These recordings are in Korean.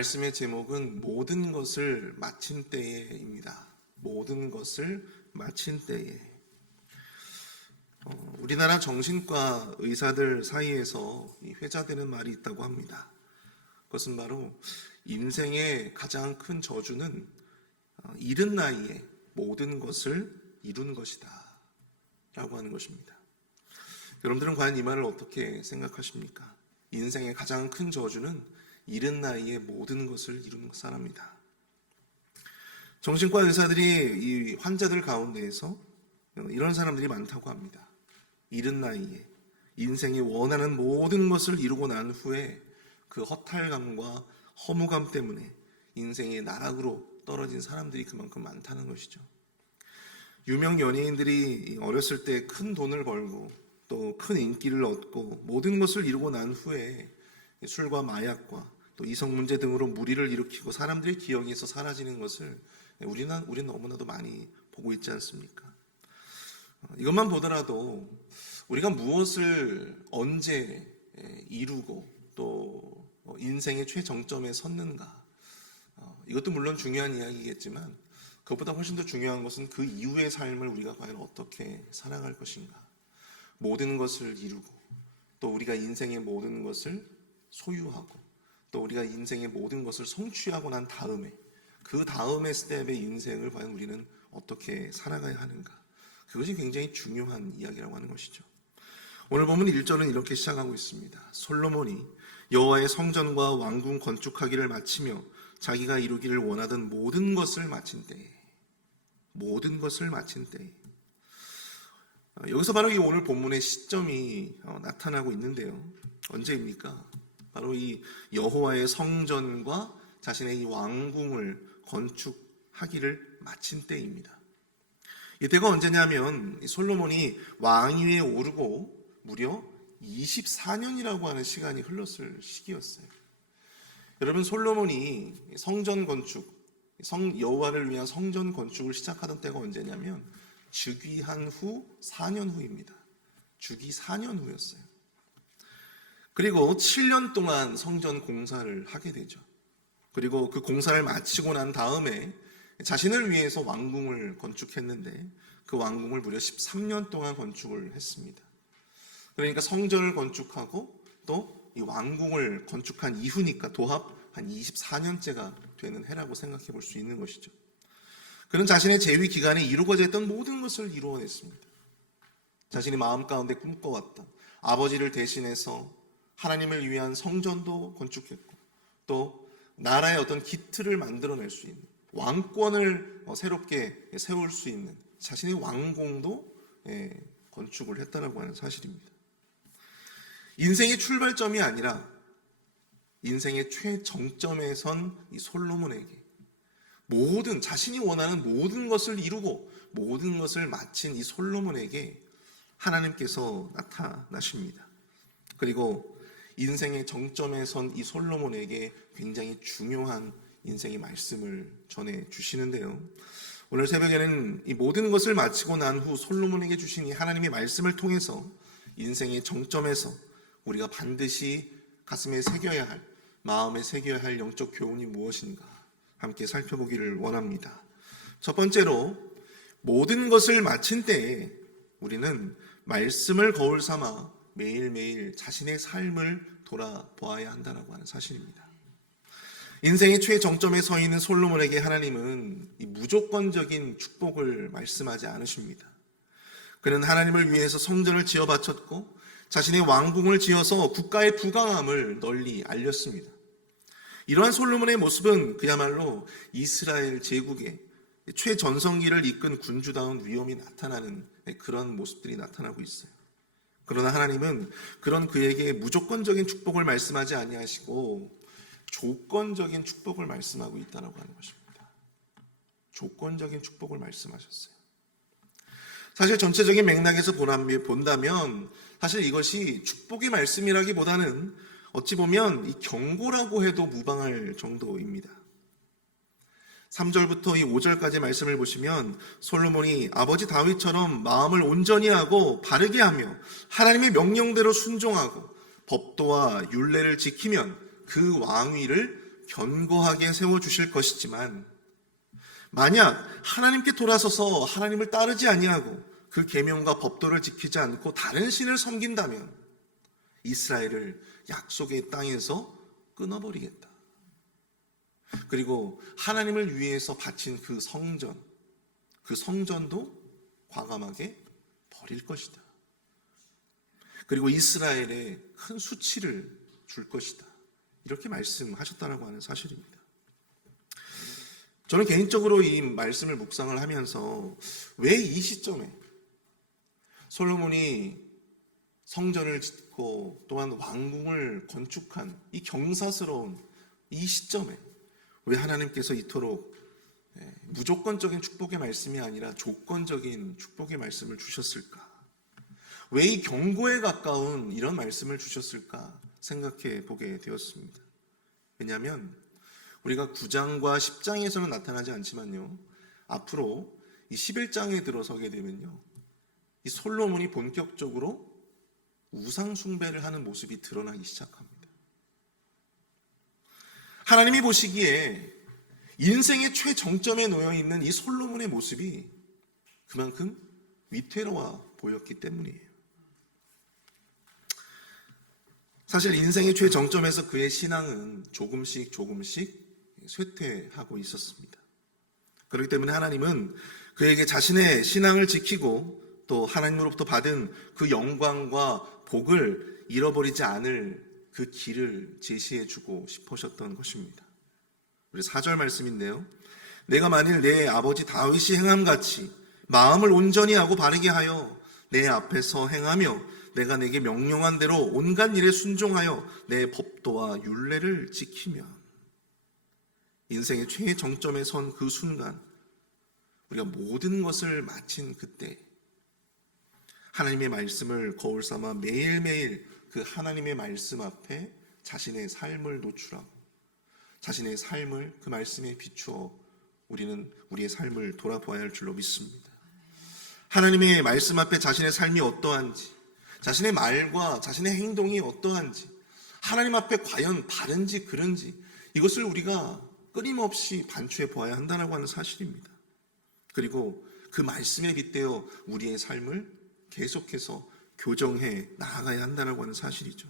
말씀의 제목은 모든 것을 마친 때에입니다. 모든 것을 마친 때에. 우리나라 정신과 의사들 사이에서 회자되는 말이 있다고 합니다. 그것은 바로 인생의 가장 큰 저주는 이른 나이에 모든 것을 이룬 것이다 라고 하는 것입니다. 여러분들은 과연 이 말을 어떻게 생각하십니까? 인생의 가장 큰 저주는 이른 나이에 모든 것을 이룬 사람이다. 정신과 의사들이 이 환자들 가운데에서 이런 사람들이 많다고 합니다. 이른 나이에 인생이 원하는 모든 것을 이루고 난 후에 그 허탈감과 허무감 때문에 인생의 나락으로 떨어진 사람들이 그만큼 많다는 것이죠. 유명 연예인들이 어렸을 때 큰 돈을 벌고 또 큰 인기를 얻고 모든 것을 이루고 난 후에 술과 마약과 또 이성 문제 등으로 무리를 일으키고 사람들의 기억에서 사라지는 것을 우리는 너무나도 많이 보고 있지 않습니까? 이것만 보더라도 우리가 무엇을 언제 이루고 또 인생의 최정점에 섰는가, 이것도 물론 중요한 이야기겠지만 그것보다 훨씬 더 중요한 것은 그 이후의 삶을 우리가 과연 어떻게 살아갈 것인가. 모든 것을 이루고 또 우리가 인생의 모든 것을 소유하고 또 우리가 인생의 모든 것을 성취하고 난 다음에 그 다음의 스텝의 인생을 과연 우리는 어떻게 살아가야 하는가. 그것이 굉장히 중요한 이야기라고 하는 것이죠. 오늘 보면 1절은 이렇게 시작하고 있습니다. 솔로몬이 여호와의 성전과 왕궁 건축하기를 마치며 자기가 이루기를 원하던 모든 것을 마친 때에, 모든 것을 마친 때에. 여기서 바로 이 오늘 본문의 시점이 나타나고 있는데요. 언제입니까? 바로 이 여호와의 성전과 자신의 이 왕궁을 건축하기를 마친 때입니다. 이때가 언제냐면 솔로몬이 왕위에 오르고 무려 24년이라고 하는 시간이 흘렀을 시기였어요. 여러분, 솔로몬이 성전 건축, 여호와를 위한 성전 건축을 시작하던 때가 언제냐면 즉위한 후 4년 후입니다. 즉위 4년 후였어요. 그리고 7년 동안 성전 공사를 하게 되죠. 그리고 그 공사를 마치고 난 다음에 자신을 위해서 왕궁을 건축했는데 그 왕궁을 무려 13년 동안 건축을 했습니다. 그러니까 성전을 건축하고 또 이 왕궁을 건축한 이후니까 도합 한 24년째가 되는 해라고 생각해 볼 수 있는 것이죠. 그는 자신의 재위 기간에 이루고자 했던 모든 것을 이루어냈습니다. 자신이 마음 가운데 꿈꿔왔던 아버지를 대신해서 하나님을 위한 성전도 건축했고 또 나라의 어떤 기틀을 만들어낼 수 있는 왕권을 새롭게 세울 수 있는 자신의 왕궁도 건축을 했다라고 하는 사실입니다. 인생의 출발점이 아니라 인생의 최정점에 선 이 솔로몬에게 자신이 원하는 모든 것을 이루고 모든 것을 마친 이 솔로몬에게 하나님께서 나타나십니다. 그리고 인생의 정점에 선 이 솔로몬에게 굉장히 중요한 인생의 말씀을 전해 주시는데요. 오늘 새벽에는 이 모든 것을 마치고 난 후 솔로몬에게 주신 이 하나님의 말씀을 통해서 인생의 정점에서 우리가 반드시 가슴에 새겨야 할, 마음에 새겨야 할 영적 교훈이 무엇인가 함께 살펴보기를 원합니다. 첫 번째로 모든 것을 마친 때에 우리는 말씀을 거울 삼아 매일매일 자신의 삶을 돌아보아야 한다고 하는 사실입니다. 인생의 최정점에 서 있는 솔로몬에게 하나님은 이 무조건적인 축복을 말씀하지 않으십니다. 그는 하나님을 위해서 성전을 지어 바쳤고 자신의 왕궁을 지어서 국가의 부강함을 널리 알렸습니다. 이러한 솔로몬의 모습은 그야말로 이스라엘 제국의 최전성기를 이끈 군주다운 위엄이 나타나는 그런 모습들이 나타나고 있어요. 그러나 하나님은 그런 그에게 무조건적인 축복을 말씀하지 아니하시고 조건적인 축복을 말씀하고 있다고 하는 것입니다. 조건적인 축복을 말씀하셨어요. 사실 전체적인 맥락에서 본다면 사실 이것이 축복의 말씀이라기보다는 어찌 보면 이 경고라고 해도 무방할 정도입니다. 3절부터 이 5절까지 말씀을 보시면 솔로몬이 아버지 다윗처럼 마음을 온전히 하고 바르게 하며 하나님의 명령대로 순종하고 법도와 율례를 지키면 그 왕위를 견고하게 세워주실 것이지만 만약 하나님께 돌아서서 하나님을 따르지 아니하고 그 계명과 법도를 지키지 않고 다른 신을 섬긴다면 이스라엘을 약속의 땅에서 끊어버리겠다. 그리고 하나님을 위해서 바친 그 성전도 과감하게 버릴 것이다. 그리고 이스라엘에 큰 수치를 줄 것이다. 이렇게 말씀하셨다라고 하는 사실입니다. 저는 개인적으로 이 말씀을 묵상을 하면서 왜 이 시점에 솔로몬이 성전을 짓고 또한 왕궁을 건축한 이 경사스러운 이 시점에 왜 하나님께서 이토록 무조건적인 축복의 말씀이 아니라 조건적인 축복의 말씀을 주셨을까? 왜 이 경고에 가까운 이런 말씀을 주셨을까 생각해 보게 되었습니다. 왜냐하면 우리가 9장과 10장에서는 나타나지 않지만요, 앞으로 이 11장에 들어서게 되면요, 이 솔로몬이 본격적으로 우상 숭배를 하는 모습이 드러나기 시작합니다. 하나님이 보시기에 인생의 최정점에 놓여 있는 이 솔로몬의 모습이 그만큼 위태로워 보였기 때문이에요. 사실 인생의 최정점에서 그의 신앙은 조금씩 쇠퇴하고 있었습니다. 그렇기 때문에 하나님은 그에게 자신의 신앙을 지키고 또 하나님으로부터 받은 그 영광과 복을 잃어버리지 않을 그 길을 제시해주고 싶으셨던 것입니다. 우리 4절 말씀인데요, 내가 만일 내 아버지 다윗이 행함같이 마음을 온전히 하고 바르게 하여 내 앞에서 행하며 내가 내게 명령한 대로 온갖 일에 순종하여 내 법도와 율례를 지키면, 인생의 최정점에 선 그 순간, 우리가 모든 것을 마친 그때 하나님의 말씀을 거울 삼아 매일매일 그 하나님의 말씀 앞에 자신의 삶을 노출하고 자신의 삶을 그 말씀에 비추어 우리는 우리의 삶을 돌아보아야 할 줄로 믿습니다. 하나님의 말씀 앞에 자신의 삶이 어떠한지, 자신의 말과 자신의 행동이 어떠한지, 하나님 앞에 과연 바른지 그른지, 이것을 우리가 끊임없이 반추해 보아야 한다고 하는 사실입니다. 그리고 그 말씀에 빗대어 우리의 삶을 계속해서 교정해 나아가야 한다고 하는 사실이죠.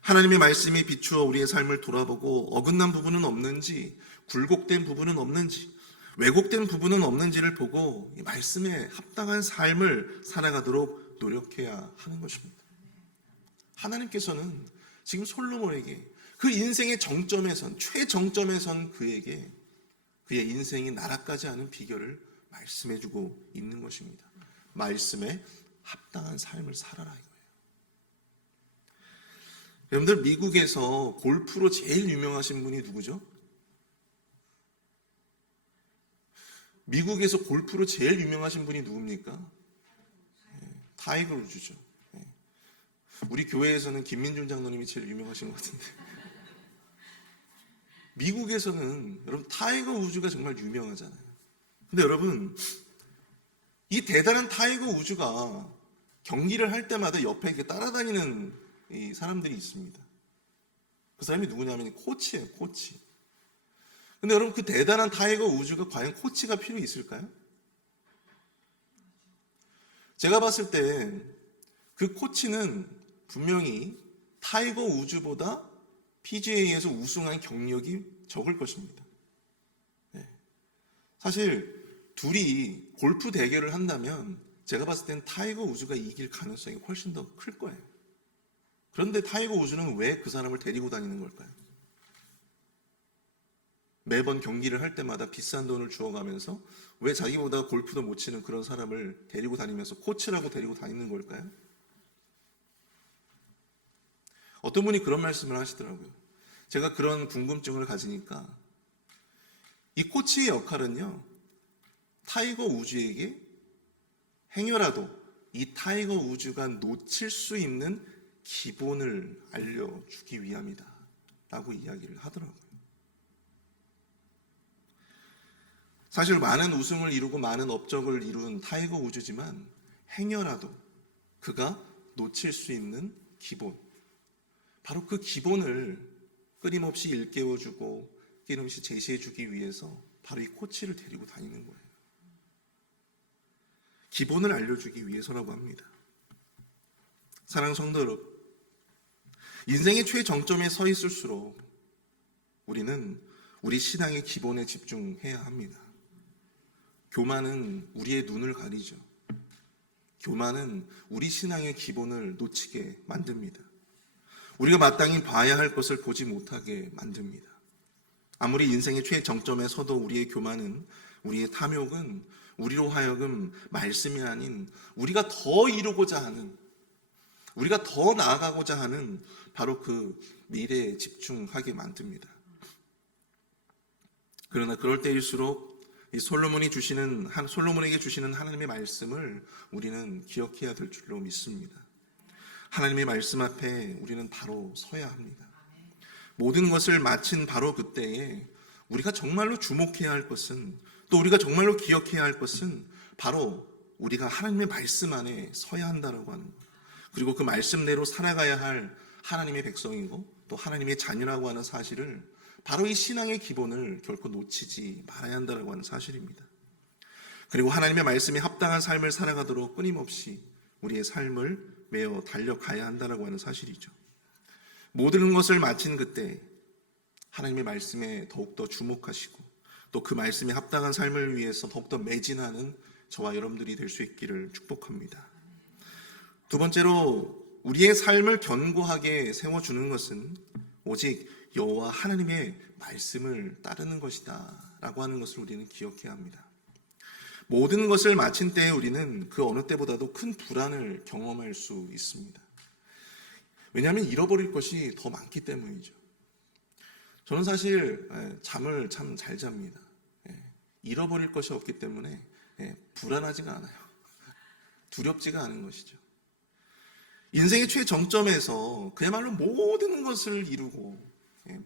하나님의 말씀에 비추어 우리의 삶을 돌아보고 어긋난 부분은 없는지, 굴곡된 부분은 없는지, 왜곡된 부분은 없는지를 보고 이 말씀에 합당한 삶을 살아가도록 노력해야 하는 것입니다. 하나님께서는 지금 솔로몬에게 그 인생의 정점에 선, 최정점에 선 그에게 그의 인생이 나락가지 않은 비결을 말씀해주고 있는 것입니다. 말씀에 합당한 삶을 살아라 이거예요. 여러분들, 미국에서 골프로 제일 유명하신 분이 누구죠? 미국에서 골프로 제일 유명하신 분이 누굽니까? 타이거 우즈죠. 우리 교회에서는 김민준 장로님이 제일 유명하신 것 같은데, 미국에서는 여러분 타이거 우즈가 정말 유명하잖아요. 근데 여러분, 이 대단한 타이거 우즈가 경기를 할 때마다 옆에 이렇게 따라다니는 이 사람들이 있습니다. 그 사람이 누구냐면 코치예요, 코치. 근데 여러분, 그 대단한 타이거 우즈가 과연 코치가 필요 있을까요? 제가 봤을 때 그 코치는 분명히 타이거 우즈보다 PGA에서 우승한 경력이 적을 것입니다. 사실 둘이 골프 대결을 한다면 제가 봤을 땐 타이거 우즈가 이길 가능성이 훨씬 더 클 거예요. 그런데 타이거 우즈는 왜 그 사람을 데리고 다니는 걸까요? 매번 경기를 할 때마다 비싼 돈을 주어가면서 왜 자기보다 골프도 못 치는 그런 사람을 데리고 다니면서 코치라고 데리고 다니는 걸까요? 어떤 분이 그런 말씀을 하시더라고요. 제가 그런 궁금증을 가지니까 이 코치의 역할은요, 타이거 우즈에게 행여라도 이 타이거 우즈가 놓칠 수 있는 기본을 알려주기 위함이다 라고 이야기를 하더라고요. 사실 많은 우승을 이루고 많은 업적을 이룬 타이거 우즈지만 행여라도 그가 놓칠 수 있는 기본, 바로 그 기본을 끊임없이 일깨워주고 끊임없이 제시해주기 위해서 바로 이 코치를 데리고 다니는 거예요. 기본을 알려주기 위해서라고 합니다. 사랑하는 성도 여러분, 인생의 최정점에 서 있을수록 우리는 우리 신앙의 기본에 집중해야 합니다. 교만은 우리의 눈을 가리죠. 교만은 우리 신앙의 기본을 놓치게 만듭니다. 우리가 마땅히 봐야 할 것을 보지 못하게 만듭니다. 아무리 인생의 최정점에 서도 우리의 교만은, 우리의 탐욕은 우리로 하여금 말씀이 아닌 우리가 더 이루고자 하는, 우리가 더 나아가고자 하는 바로 그 미래에 집중하게 만듭니다. 그러나 그럴 때일수록 이 솔로몬에게 주시는 하나님의 말씀을 우리는 기억해야 될 줄로 믿습니다. 하나님의 말씀 앞에 우리는 바로 서야 합니다. 모든 것을 마친 바로 그때에 우리가 정말로 주목해야 할 것은, 또 우리가 정말로 기억해야 할 것은 바로 우리가 하나님의 말씀 안에 서야 한다라고 하는 것, 그리고 그 말씀대로 살아가야 할 하나님의 백성이고 또 하나님의 자녀라고 하는 사실을, 바로 이 신앙의 기본을 결코 놓치지 말아야 한다고 하는 사실입니다. 그리고 하나님의 말씀에 합당한 삶을 살아가도록 끊임없이 우리의 삶을 메어 달려가야 한다고 하는 사실이죠. 모든 것을 마친 그때 하나님의 말씀에 더욱더 주목하시고 또 그 말씀에 합당한 삶을 위해서 더욱더 매진하는 저와 여러분들이 될 수 있기를 축복합니다. 두 번째로, 우리의 삶을 견고하게 세워주는 것은 오직 여호와 하나님의 말씀을 따르는 것이다 라고 하는 것을 우리는 기억해야 합니다. 모든 것을 마친 때에 우리는 그 어느 때보다도 큰 불안을 경험할 수 있습니다. 왜냐하면 잃어버릴 것이 더 많기 때문이죠. 저는 사실 잠을 참 잘 잡니다. 잃어버릴 것이 없기 때문에 불안하지가 않아요. 두렵지가 않은 것이죠. 인생의 최정점에서 그야말로 모든 것을 이루고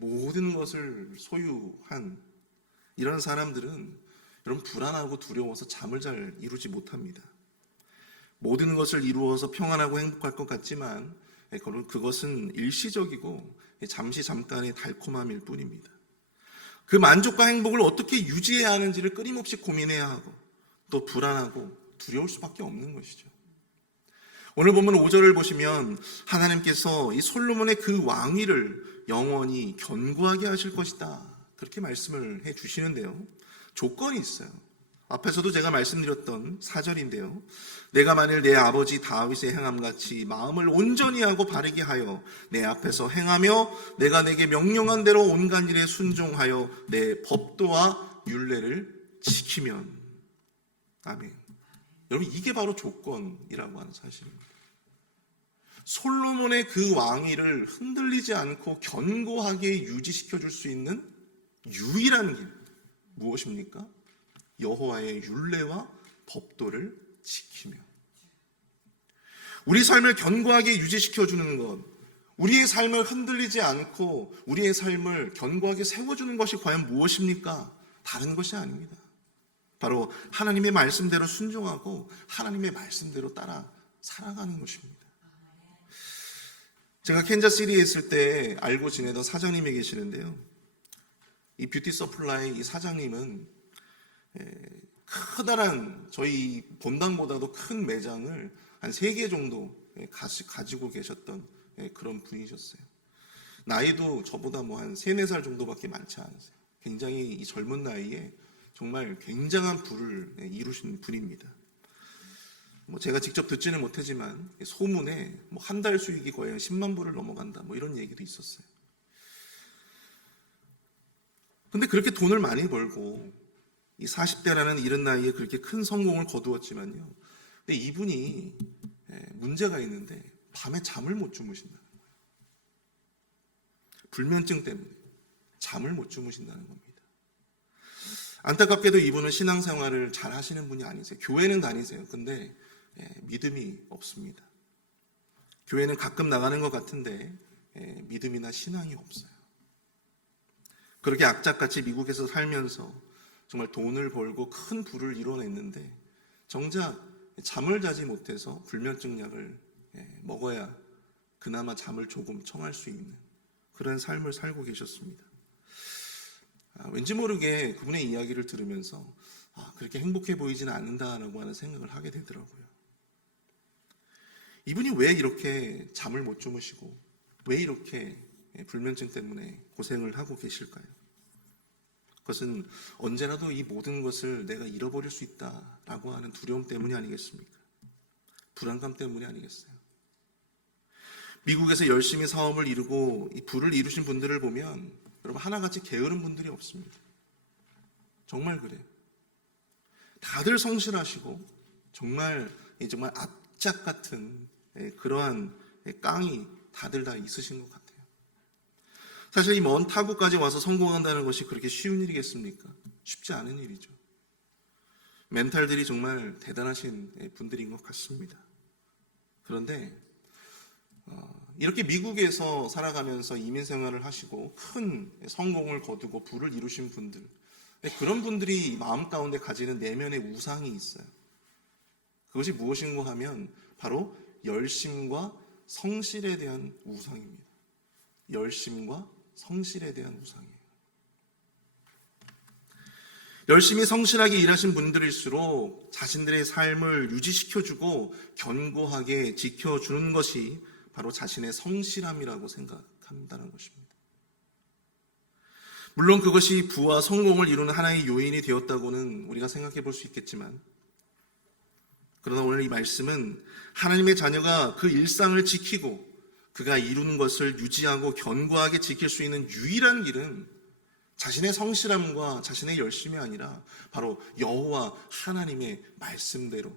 모든 것을 소유한 이런 사람들은 여러분 불안하고 두려워서 잠을 잘 이루지 못합니다. 모든 것을 이루어서 평안하고 행복할 것 같지만 그것은 일시적이고 잠깐의 달콤함일 뿐입니다. 그 만족과 행복을 어떻게 유지해야 하는지를 끊임없이 고민해야 하고 또 불안하고 두려울 수밖에 없는 것이죠. 오늘 본문 5절을 보시면 하나님께서 이 솔로몬의 그 왕위를 영원히 견고하게 하실 것이다, 그렇게 말씀을 해 주시는데요. 조건이 있어요. 앞에서도 제가 말씀드렸던 4절인데요. 내가 만일 내 아버지 다윗의 행함같이 마음을 온전히 하고 바르게 하여 내 앞에서 행하며 내가 내게 명령한 대로 온갖 일에 순종하여 내 법도와 율례를 지키면. 아멘. 여러분, 이게 바로 조건이라고 하는 사실입니다. 솔로몬의 그 왕위를 흔들리지 않고 견고하게 유지시켜 줄 수 있는 유일한 길, 무엇입니까? 여호와의 율례와 법도를 지키며. 우리 삶을 견고하게 유지시켜 주는 것, 우리의 삶을 흔들리지 않고 우리의 삶을 견고하게 세워주는 것이 과연 무엇입니까? 다른 것이 아닙니다. 바로 하나님의 말씀대로 순종하고 하나님의 말씀대로 따라 살아가는 것입니다. 제가 캔자스시티에 있을 때 알고 지내던 사장님이 계시는데요. 이 뷰티 서플라이 이 사장님은 커다란 저희 본당보다도 큰 매장을 한 3개 정도 가지고 계셨던 그런 분이셨어요. 나이도 저보다 뭐 한 3, 4살 정도밖에 많지 않으세요. 굉장히 이 젊은 나이에 정말 굉장한 부를 이루신 분입니다. 뭐 제가 직접 듣지는 못하지만 소문에 뭐 한 달 수익이 거의 10만 불을 넘어간다, 뭐 이런 얘기도 있었어요. 근데 그렇게 돈을 많이 벌고 이 40대라는 이른 나이에 그렇게 큰 성공을 거두었지만요. 근데 이분이 문제가 있는데 밤에 잠을 못 주무신다는 거예요. 불면증 때문에 잠을 못 주무신다는 겁니다. 안타깝게도 이분은 신앙생활을 잘 하시는 분이 아니세요. 교회는 다니세요. 근데 믿음이 없습니다. 교회는 가끔 나가는 것 같은데 믿음이나 신앙이 없어요. 그렇게 악착같이 미국에서 살면서 정말 돈을 벌고 큰 부를 이뤄냈는데 정작 잠을 자지 못해서 불면증 약을 먹어야 그나마 잠을 조금 청할 수 있는 그런 삶을 살고 계셨습니다. 왠지 모르게 그분의 이야기를 들으면서 그렇게 행복해 보이지는 않는다라고 하는 생각을 하게 되더라고요. 이분이 왜 이렇게 잠을 못 주무시고 왜 이렇게 불면증 때문에 고생을 하고 계실까요? 그것은 언제라도 이 모든 것을 내가 잃어버릴 수 있다라고 하는 두려움 때문이 아니겠습니까? 불안감 때문이 아니겠어요? 미국에서 열심히 사업을 이루고 이 부를 이루신 분들을 보면 여러분 하나같이 게으른 분들이 없습니다. 정말 그래요. 다들 성실하시고 정말 압작 같은 그러한 깡이 다들 다 있으신 것 같아요. 사실 이 먼 타국까지 와서 성공한다는 것이 그렇게 쉬운 일이겠습니까? 쉽지 않은 일이죠. 멘탈들이 정말 대단하신 분들인 것 같습니다. 그런데 이렇게 미국에서 살아가면서 이민 생활을 하시고 큰 성공을 거두고 부를 이루신 분들, 그런 분들이 마음 가운데 가지는 내면의 우상이 있어요. 그것이 무엇인가 하면 바로 열심과 성실에 대한 우상입니다. 열심과 성실에 대한 우상이에요. 열심히 성실하게 일하신 분들일수록 자신들의 삶을 유지시켜주고 견고하게 지켜주는 것이 바로 자신의 성실함이라고 생각한다는 것입니다. 물론 그것이 부와 성공을 이루는 하나의 요인이 되었다고는 우리가 생각해 볼 수 있겠지만, 그러나 오늘 이 말씀은 하나님의 자녀가 그 일상을 지키고 그가 이루는 것을 유지하고 견고하게 지킬 수 있는 유일한 길은 자신의 성실함과 자신의 열심이 아니라 바로 여호와 하나님의 말씀대로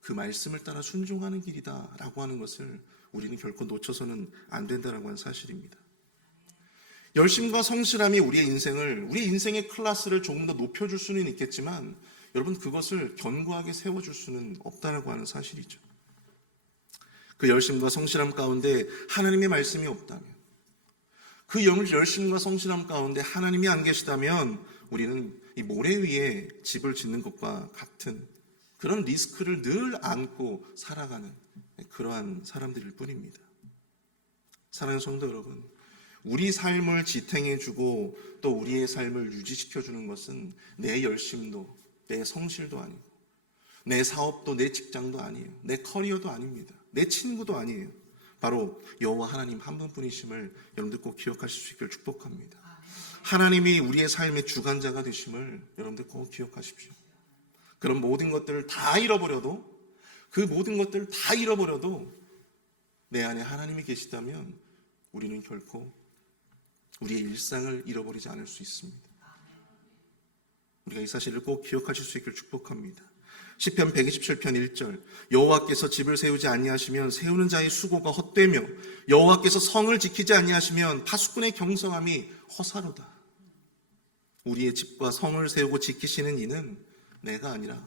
그 말씀을 따라 순종하는 길이다라고 하는 것을 우리는 결코 놓쳐서는 안 된다라고 하는 사실입니다. 열심과 성실함이 우리의 인생의 클래스를 조금 더 높여줄 수는 있겠지만 여러분 그것을 견고하게 세워줄 수는 없다라고 하는 사실이죠. 그 열심과 성실함 가운데 하나님의 말씀이 없다면, 그 열심과 성실함 가운데 하나님이 안 계시다면 우리는 이 모래 위에 집을 짓는 것과 같은 그런 리스크를 늘 안고 살아가는 그러한 사람들일 뿐입니다. 사랑하는 성도 여러분, 우리 삶을 지탱해주고 또 우리의 삶을 유지시켜주는 것은 내 열심도 내 성실도 아니고 내 사업도 내 직장도 아니에요. 내 커리어도 아닙니다. 내 친구도 아니에요. 바로 여호와 하나님 한 분뿐이심을 여러분들 꼭 기억하실 수 있기를 축복합니다. 하나님이 우리의 삶의 주관자가 되심을 여러분들 꼭 기억하십시오. 그런 모든 것들을 다 잃어버려도, 그 모든 것들을 다 잃어버려도 내 안에 하나님이 계시다면 우리는 결코 우리의 일상을 잃어버리지 않을 수 있습니다. 우리가 이 사실을 꼭 기억하실 수 있기를 축복합니다. 시편 127편 1절, 여호와께서 집을 세우지 아니하시면 세우는 자의 수고가 헛되며 여호와께서 성을 지키지 아니하시면 파수꾼의 경성함이 허사로다. 우리의 집과 성을 세우고 지키시는 이는 내가 아니라,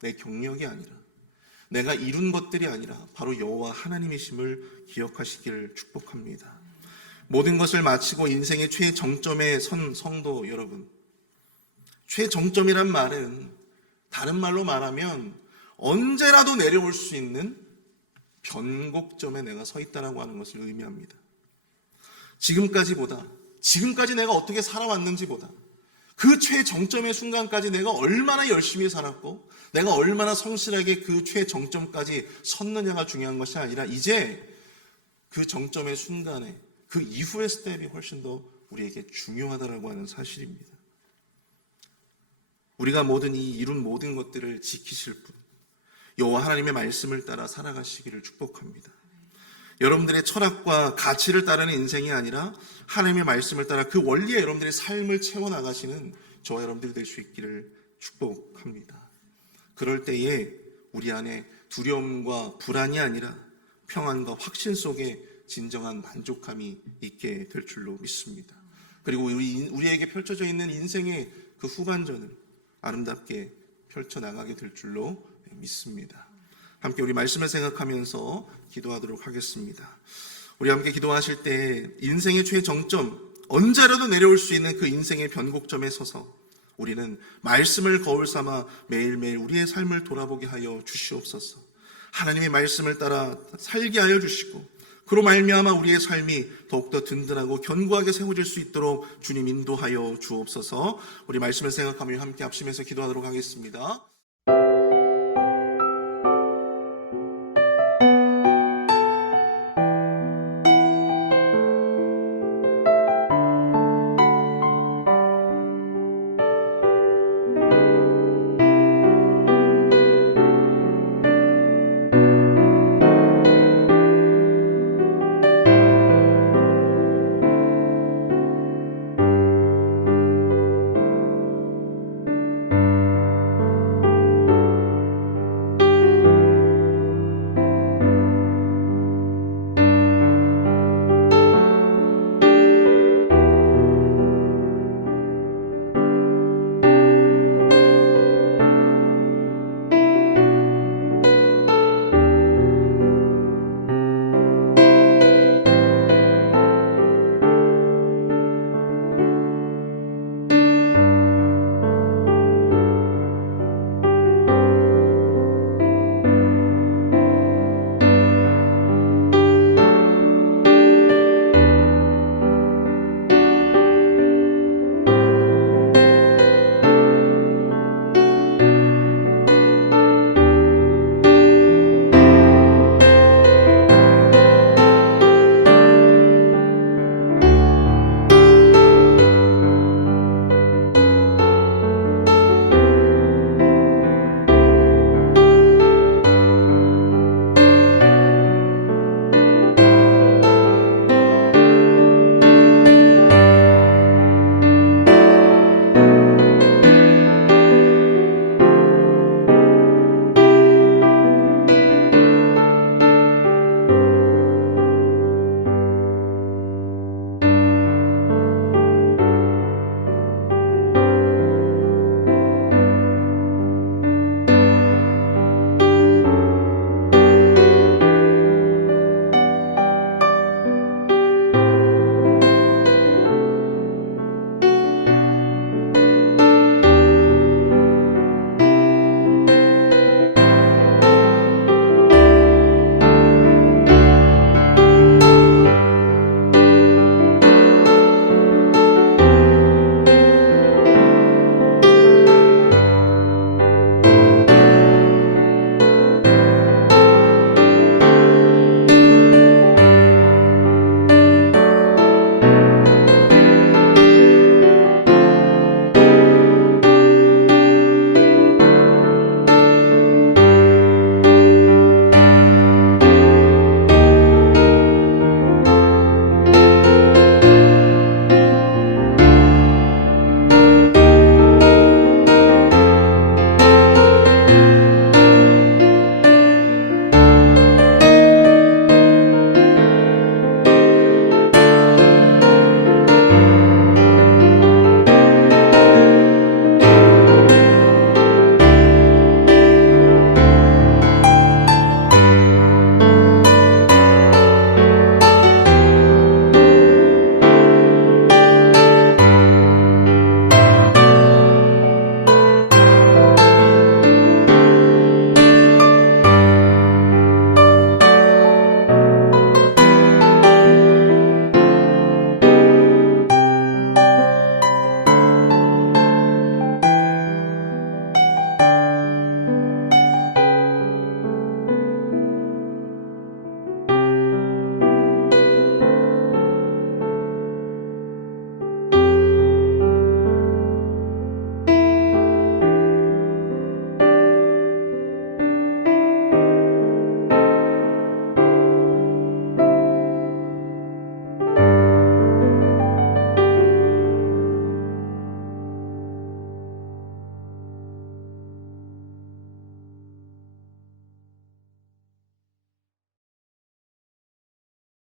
내 경력이 아니라, 내가 이룬 것들이 아니라 바로 여호와 하나님이심을 기억하시기를 축복합니다. 모든 것을 마치고 인생의 최정점에 선 성도 여러분, 최정점이란 말은 다른 말로 말하면 언제라도 내려올 수 있는 변곡점에 내가 서 있다라고 하는 것을 의미합니다. 지금까지 내가 어떻게 살아왔는지보다 그 최정점의 순간까지 내가 얼마나 열심히 살았고 내가 얼마나 성실하게 그 최정점까지 섰느냐가 중요한 것이 아니라 이제 그 정점의 순간에 그 이후의 스텝이 훨씬 더 우리에게 중요하다라고 하는 사실입니다. 우리가 이룬 모든 것들을 지키실 분, 여호와 하나님의 말씀을 따라 살아가시기를 축복합니다. 여러분들의 철학과 가치를 따르는 인생이 아니라 하나님의 말씀을 따라 그 원리에 여러분들의 삶을 채워나가시는 저와 여러분들이 될 수 있기를 축복합니다. 그럴 때에 우리 안에 두려움과 불안이 아니라 평안과 확신 속에 진정한 만족함이 있게 될 줄로 믿습니다. 그리고 우리에게 펼쳐져 있는 인생의 그 후반전을 아름답게 펼쳐나가게 될 줄로 믿습니다. 함께 우리 말씀을 생각하면서 기도하도록 하겠습니다. 우리 함께 기도하실 때 인생의 최정점, 언제라도 내려올 수 있는 그 인생의 변곡점에 서서 우리는 말씀을 거울 삼아 매일매일 우리의 삶을 돌아보게 하여 주시옵소서. 하나님의 말씀을 따라 살게 하여 주시고 그로 말미암아 우리의 삶이 더욱더 든든하고 견고하게 세워질 수 있도록 주님 인도하여 주옵소서. 우리 말씀을 생각하며 함께 합심해서 기도하도록 하겠습니다.